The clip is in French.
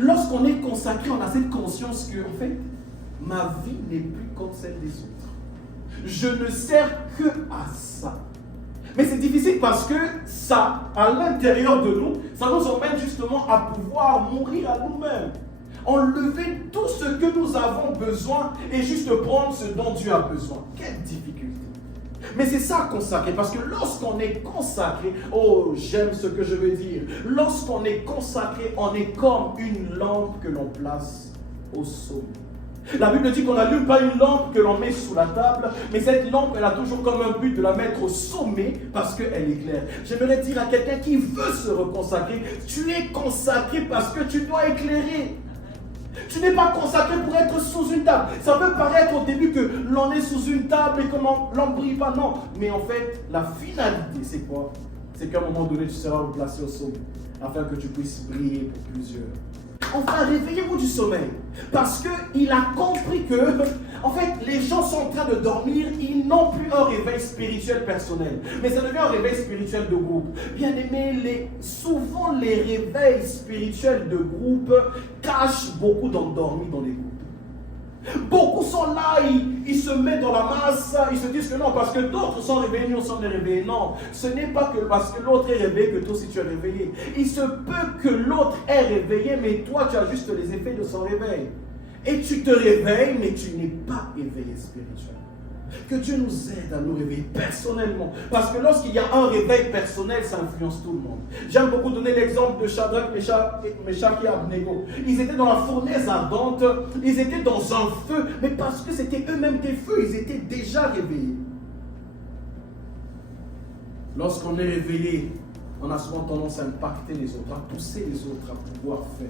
Lorsqu'on est consacré, on a cette conscience que, en fait, ma vie n'est plus comme celle des autres. Je ne sers que à ça. Mais c'est difficile parce que ça, à l'intérieur de nous, ça nous emmène justement à pouvoir mourir à nous-mêmes. Enlever tout ce que nous avons besoin et juste prendre ce dont Dieu a besoin. Quelle difficulté! Mais c'est ça consacré, parce que lorsqu'on est consacré, oh j'aime ce que je veux dire, lorsqu'on est consacré, on est comme une lampe que l'on place au sommet. La Bible dit qu'on n'allume pas une lampe que l'on met sous la table, mais cette lampe, elle a toujours comme un but de la mettre au sommet parce qu'elle éclaire. J'aimerais dire à quelqu'un qui veut se reconsacrer, tu es consacré parce que tu dois éclairer. Tu n'es pas consacré pour être sous une table. Ça peut paraître au début que l'on est sous une table et qu'on ne brille pas. Non, mais en fait, la finalité, c'est quoi? C'est qu'à un moment donné, tu seras replacé au sommet afin que tu puisses briller pour plusieurs. Enfin, réveillez-vous du sommeil. Parce qu'il a compris que, en fait, les gens sont en train de dormir, ils n'ont plus un réveil spirituel personnel. Mais ça devient un réveil spirituel de groupe. Bien aimé, souvent les réveils spirituels de groupe cachent beaucoup d'endormis dans les groupes. Beaucoup sont là, ils se mettent dans la masse, ils se disent que non, parce que d'autres sont réveillés, nous sommes réveillés. Non, ce n'est pas que parce que l'autre est réveillé que toi aussi tu es réveillé. Il se peut que l'autre est réveillé, mais toi tu as juste les effets de son réveil. Et tu te réveilles, mais tu n'es pas éveillé spirituellement. Que Dieu nous aide à nous réveiller personnellement. Parce que lorsqu'il y a un réveil personnel, ça influence tout le monde. J'aime beaucoup donner l'exemple de Shadrach, Meshach et Abednego. Ils étaient dans la fournaise ardente, ils étaient dans un feu, mais parce que c'était eux-mêmes des feux, ils étaient déjà réveillés. Lorsqu'on est réveillé, on a souvent tendance à impacter les autres, à pousser les autres à pouvoir faire.